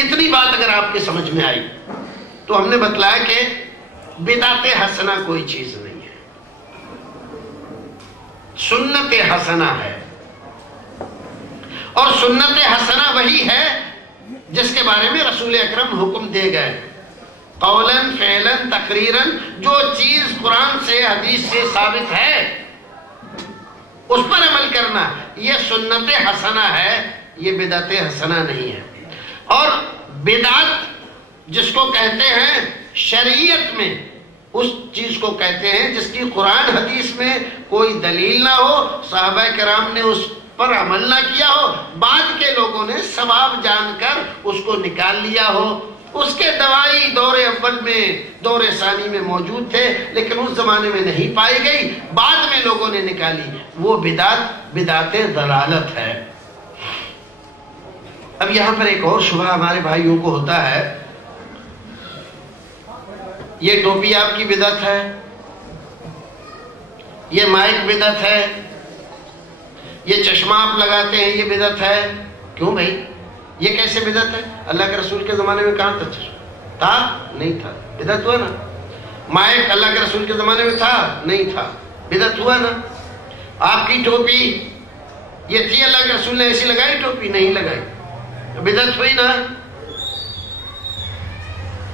اتنی بات اگر آپ کے سمجھ میں آئی تو ہم نے بتلایا کہ بدعت حسنہ کوئی چیز نہیں ہے، سنت حسنہ ہے، اور سنت حسنہ وہی ہے جس کے بارے میں رسول اکرم حکم دے گئے، قولاً فعلاً تقریراً، جو چیز قرآن سے حدیث سے ثابت ہے اس پر عمل کرنا، یہ سنت حسنہ ہے، یہ بدعت حسنہ نہیں ہے۔ اور بدعت جس کو کہتے ہیں شریعت میں، اس چیز کو کہتے ہیں جس کی قرآن حدیث میں کوئی دلیل نہ ہو، صحابہ کرام نے اس پر عمل نہ کیا ہو، بعد کے لوگوں نے ثواب جان کر اس کو نکال لیا ہو، اس کے دوائی دور اول میں دور ثانی میں موجود تھے لیکن اس زمانے میں نہیں پائی گئی، بعد میں لوگوں نے نکالی، وہ بدعت ضلالت ہے۔ اب یہاں پر ایک اور شبہ ہمارے بھائیوں کو ہوتا ہے، یہ ٹوپی آپ کی بدعت ہے، یہ مائک بدعت ہے، یہ چشمہ آپ لگاتے ہیں یہ بدعت ہے۔ کیوں بھائی یہ کیسے بدعت ہے؟ اللہ کے رسول کے زمانے میں کہاں تھا چشمہ؟ تھا؟ نہیں تھا، بدعت ہوا نا۔ مائک اللہ کے رسول کے زمانے میں تھا؟ نہیں تھا، بدعت ہوا نا۔ آپ کی ٹوپی یہ تھی، اللہ کے رسول نے ایسی لگائی ٹوپی؟ نہیں لگائی، بدعت ہوئی نا۔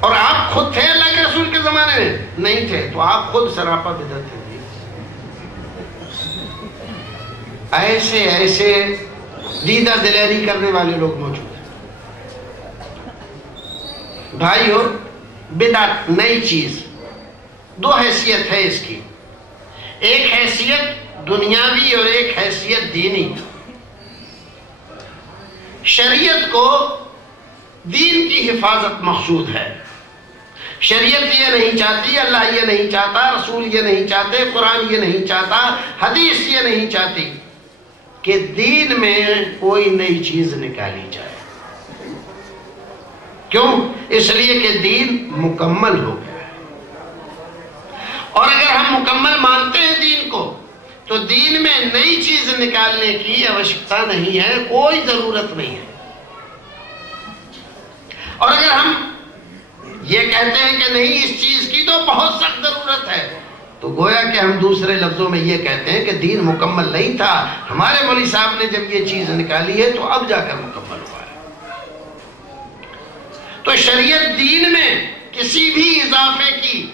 اور آپ خود تھے اللہ کے رسول کے زمانے میں؟ نہیں تھے، تو آپ خود سراپا بدعت ہیں۔ ایسے دیدہ دلیری کرنے والے لوگ موجود ہیں۔ بھائیو، بدعت نئی چیز، دو حیثیت ہے اس کی، ایک حیثیت دنیاوی اور ایک حیثیت دینی۔ شریعت کو دین کی حفاظت مقصود ہے، شریعت یہ نہیں چاہتی، اللہ یہ نہیں چاہتا، رسول یہ نہیں چاہتے، قرآن یہ نہیں چاہتا، حدیث یہ نہیں چاہتی کہ دین میں کوئی نئی چیز نکالی جائے۔ کیوں؟ اس لیے کہ دین مکمل ہو گیا ہے، اور اگر ہم مکمل مانتے ہیں دین کو تو دین میں نئی چیز نکالنے کی آوشکتا نہیں ہے، کوئی ضرورت نہیں ہے۔ اور اگر ہم یہ کہتے ہیں کہ نہیں اس چیز کی تو بہت سخت ضرورت ہے، تو گویا کہ ہم دوسرے لفظوں میں یہ کہتے ہیں کہ دین مکمل نہیں تھا، ہمارے مولوی صاحب نے جب یہ چیز نکالی ہے تو اب جا کر مکمل ہوا ہے۔ تو شریعت دین میں کسی بھی اضافے کی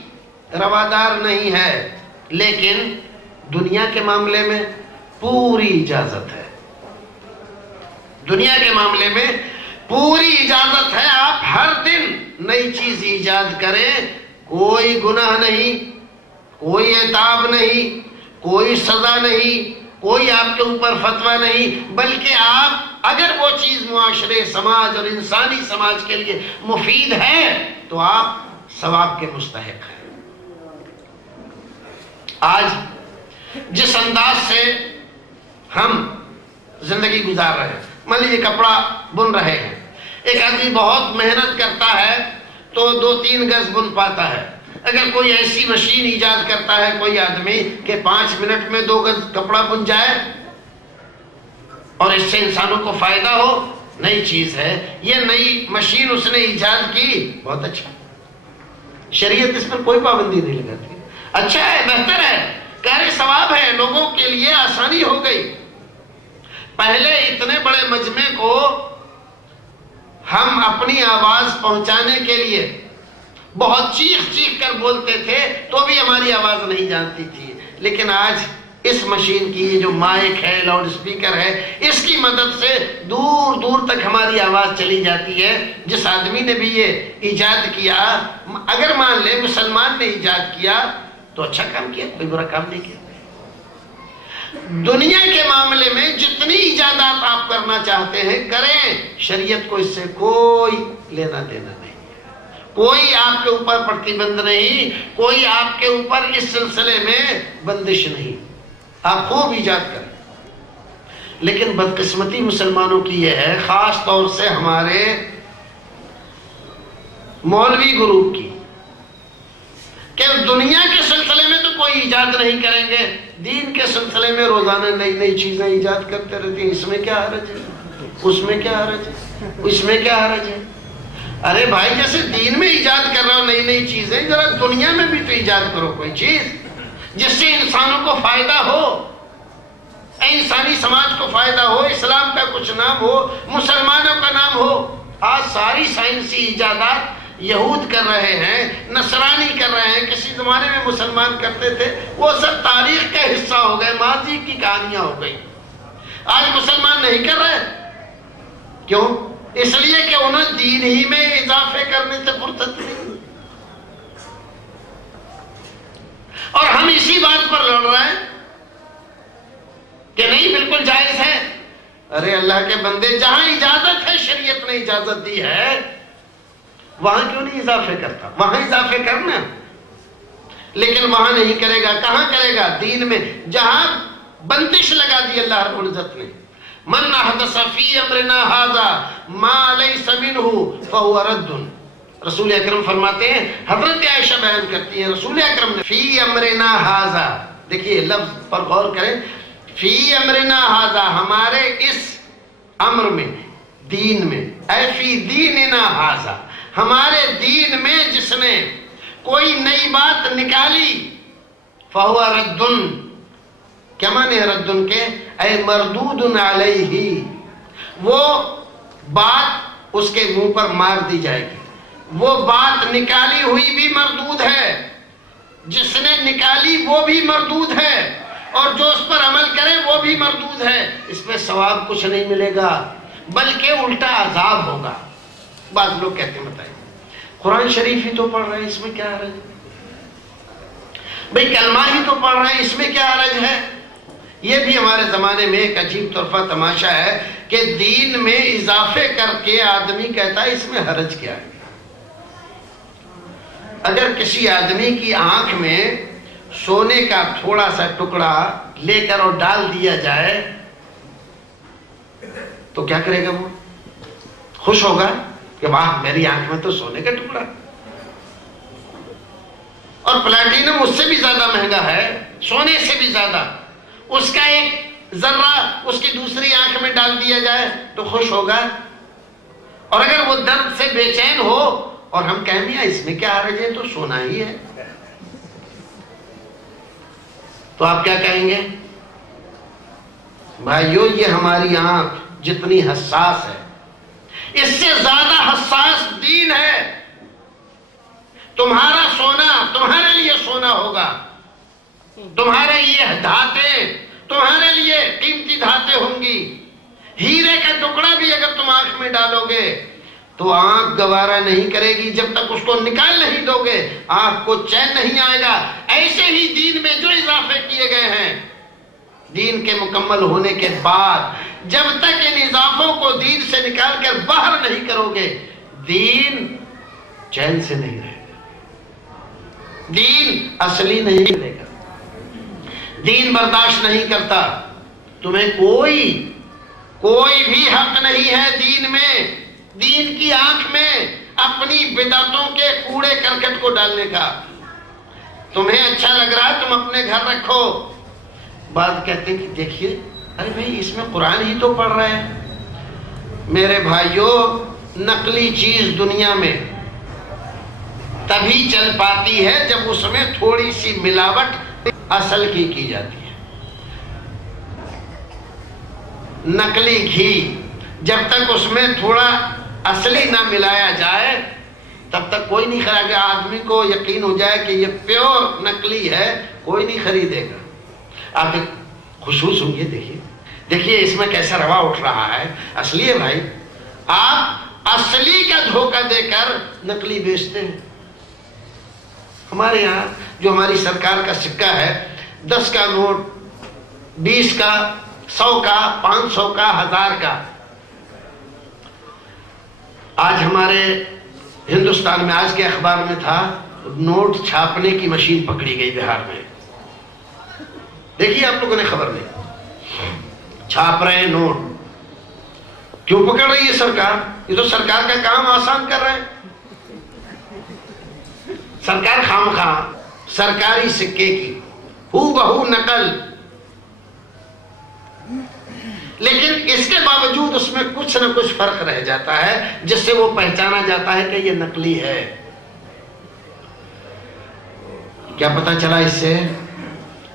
روادار نہیں ہے، لیکن دنیا کے معاملے میں پوری اجازت ہے، دنیا کے معاملے میں پوری اجازت ہے۔ آپ ہر دن نئی چیز ایجاد کریں، کوئی گناہ نہیں، کوئی عتاب نہیں، کوئی سزا نہیں، کوئی آپ کے اوپر فتویٰ نہیں، بلکہ آپ اگر وہ چیز معاشرے، سماج اور انسانی سماج کے لیے مفید ہے تو آپ ثواب کے مستحق ہیں۔ آج جس انداز سے ہم زندگی گزار رہے ہیں، مان لیجیے کپڑا بن رہے ہیں، ایک آدمی بہت محنت کرتا ہے تو 2-3 گز بن پاتا ہے۔ اگر کوئی ایسی مشین ایجاد کرتا ہے کوئی آدمی کہ 5 منٹ میں 2 گز کپڑا بن جائے اور اس سے انسانوں کو فائدہ ہو، نئی چیز ہے، یہ نئی مشین اس نے ایجاد کی، بہت اچھا، شریعت اس پر کوئی پابندی نہیں لگاتی، اچھا ہے، بہتر ہے، کار ثواب ہے، لوگوں کے لیے آسانی ہو گئی۔ پہلے اتنے بڑے مجمع کو ہم اپنی آواز پہنچانے کے لیے بہت چیخ کر بولتے تھے تو بھی ہماری آواز نہیں جانتی تھی، لیکن آج اس مشین کی یہ جو مائک ہے، لاؤڈ اسپیکر ہے، اس کی مدد سے دور دور تک ہماری آواز چلی جاتی ہے۔ جس آدمی نے بھی یہ ایجاد کیا، اگر مان لے مسلمان نے ایجاد کیا تو اچھا کام کیا، کوئی برا کام نہیں کیا۔ دنیا کے معاملے میں جتنی ایجادات آپ کرنا چاہتے ہیں کریں، شریعت کو اس سے کوئی لینا دینا نہیں، کوئی آپ کے اوپر پرتیبند نہیں، کوئی آپ کے اوپر اس سلسلے میں بندش نہیں، آپ خوب ایجاد کریں۔ لیکن بدقسمتی مسلمانوں کی یہ ہے، خاص طور سے ہمارے مولوی گروپ کی، کہ دنیا کے سلسلے میں تو کوئی ایجاد نہیں کریں گے، دین کے سلسلے میں روزانہ نئی نئی چیزیں ایجاد کرتے رہتے ہیں۔ اس میں کیا حرج ہے، اس میں کیا حرج ہے، اس میں کیا حرج ہے؟ ارے بھائی جیسے دین میں ایجاد کر رہا ہو نئی نئی چیزیں، ذرا دنیا میں بھی تو ایجاد کرو کوئی چیز جس سے انسانوں کو فائدہ ہو، انسانی سماج کو فائدہ ہو، اسلام کا کچھ نام ہو، مسلمانوں کا نام ہو۔ آج ساری سائنسی ایجادات یہود کر رہے ہیں، نصرانی کر رہے ہیں، کسی زمانے میں مسلمان کرتے تھے، وہ سب تاریخ کا حصہ ہو گئے، ماضی کی کہانیاں ہو گئی۔ آج مسلمان نہیں کر رہے، کیوں؟ اس لیے کہ انہیں دین ہی میں اضافے کرنے سے فرصت نہیں، اور ہم اسی بات پر لڑ رہے ہیں کہ نہیں بالکل جائز ہے۔ ارے اللہ کے بندے، جہاں اجازت ہے، شریعت نے اجازت دی ہے، وہاں کیوں نہیں اضافے کرتا؟ وہاں اضافے کرنا، لیکن وہاں نہیں کرے گا۔ کہاں کرے گا؟ دین میں، جہاں بندش لگا دی اللہ رب العزت نے۔ من احدث فی امرنا ھذا ما لیس منہ فہو رد۔ رسول اکرم فرماتے ہیں، حضرت عائشہ بیان کرتی ہیں، رسول اکرم نے فی امرنا ھذا، دیکھیے لفظ پر غور کریں، فی امرنا ھذا، ہمارے اس امر میں، دین میں، اے فی دیننا ھذا، ہمارے دین میں جس نے کوئی نئی بات نکالی، فہو رد، کیا معنی ہے ردن کے؟ اے مردود علیہ، وہ بات اس کے منہ پر مار دی جائے گی، وہ بات نکالی ہوئی بھی مردود ہے، جس نے نکالی وہ بھی مردود ہے، اور جو اس پر عمل کرے وہ بھی مردود ہے۔ اس میں ثواب کچھ نہیں ملے گا، بلکہ الٹا عذاب ہوگا۔ بعض لوگ کہتے ہیں بتائیں قرآن شریف ہی تو پڑھ رہے ہیں، اس میں کیا حرج ہے؟ بھئی کلمہ ہی تو پڑھ رہے ہیں، اس میں کیا حرج ہے؟ یہ بھی ہمارے زمانے میں ایک عجیب طرفہ تماشا ہے کہ دین میں اضافے کر کے آدمی کہتا ہے اس میں حرج کیا ہے۔ اگر کسی آدمی کی آنکھ میں سونے کا تھوڑا سا ٹکڑا لے کر اور ڈال دیا جائے تو کیا کرے گا؟ وہ خوش ہوگا کہ واہ میری آنکھ میں تو سونے کا ٹکڑا، اور پلاٹینم اس سے بھی زیادہ مہنگا ہے، سونے سے بھی زیادہ، اس کا ایک ذرہ اس کی دوسری آنکھ میں ڈال دیا جائے تو خوش ہوگا؟ اور اگر وہ درد سے بے چین ہو اور ہم کہیں میاں اس میں کیا حرج ہے، تو سونا ہی ہے، تو آپ کیا کہیں گے؟ بھائیو، یہ ہماری آنکھ جتنی حساس ہے، اس سے زیادہ حساس دین ہے۔ تمہارا سونا تمہارے لیے سونا ہوگا، تمہارے لیے دھاتیں تمہارے لیے قیمتی دھاتیں ہوں گی۔ ہیرے کا ٹکڑا بھی اگر تم آنکھ میں ڈالو گے تو آنکھ گوارا نہیں کرے گی، جب تک اس کو نکال نہیں دو گے آنکھ کو چین نہیں آئے گا۔ ایسے ہی دین میں جو اضافے کیے گئے ہیں، دین کے مکمل ہونے کے بعد جب تک ان اضافوں کو دین سے نکال کر باہر نہیں کرو گے، دین چین سے نہیں رہے گا، دین اصلی نہیں رہے گا، دین برداشت نہیں کرتا۔ تمہیں کوئی بھی حق نہیں ہے دین میں، دین کی آنکھ میں اپنی بدعتوں کے کوڑے کرکٹ کو ڈالنے کا۔ تمہیں اچھا لگ رہا ہے تم اپنے گھر رکھو۔ بعض کہتے ہیں کہ دیکھیے ارے بھائی اس میں قرآن ہی تو پڑھ رہے ہیں۔ میرے بھائیوں، نقلی چیز دنیا میں تبھی چل پاتی ہے جب اس میں تھوڑی سی ملاوٹ اصل کی جاتی ہے۔ نقلی گھی جب تک اس میں تھوڑا اصلی نہ ملایا جائے تب تک کوئی نہیں خریدے گا۔ آدمی کو یقین ہو جائے کہ یہ پیور نقلی ہے، کوئی نہیں خریدے گا۔ آپ ایک خوشبو سنیے، دیکھیے اس میں کیسا روا اٹھ رہا ہے۔ اصلی ہے بھائی، آپ اصلی کا دھوکہ دے کر نقلی بیچتے ہیں۔ ہمارے یہاں جو ہماری سرکار کا سکہ ہے، 10 کا نوٹ، 20 کا، 100 کا، 500 کا، 1000 کا، آج ہمارے ہندوستان میں آج کے اخبار میں تھا نوٹ چھاپنے کی مشین پکڑی گئی بہار میں۔ دیکھیے آپ لوگوں نے خبر نہیں، چھاپ رہے ہیں نوٹ۔ کیوں پکڑ رہی ہے سرکار؟ یہ تو سرکار کا کام آسان کر رہے ہیں۔ سرکار خامخواہ سرکاری سکے کی ہو بہو نقل لیکن اس کے باوجود اس میں کچھ نہ کچھ فرق رہ جاتا ہے جس سے وہ پہچانا جاتا ہے کہ یہ نقلی ہے۔ کیا پتہ چلا اس سے؟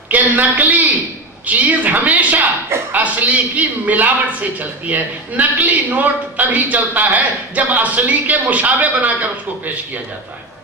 کہ نقلی چیز ہمیشہ اصلی کی ملاوٹ سے چلتی ہے۔ نقلی نوٹ تبھی چلتا ہے جب اصلی کے مشابہ بنا کر اس کو پیش کیا جاتا ہے۔